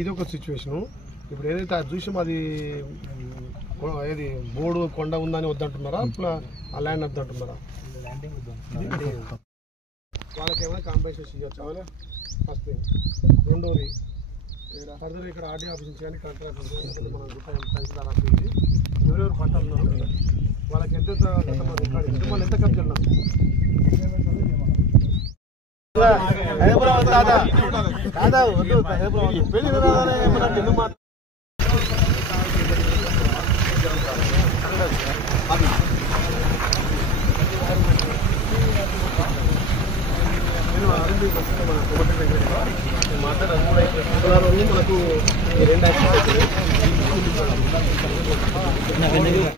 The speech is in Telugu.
ఇది ఒక సిచ్యువేషను. ఇప్పుడు ఏదైతే అది చూసి అది ఏది బోర్డు కొండ ఉందని వద్దంటున్నారా, ఆ ల్యాండ్ వద్దంటున్నారా? వాళ్ళకి ఏమైనా కాంపెన్సేషన్ ఇవ్వచ్చు ఫస్ట్ థింగ్. రెండోది ఫర్దర్ ఇక్కడ ఆర్డీ ఆఫీస్ నుంచి కానీ కలెక్టర్ ఆఫీస్ మనం తహసీల్దార్ ఆఫీస్ ఎవరెవరు పట్టాలు ఉన్నారు వాళ్ళకి ఎంత వాళ్ళు ఎంత ఖర్చు ఉన్నారు మనకు 2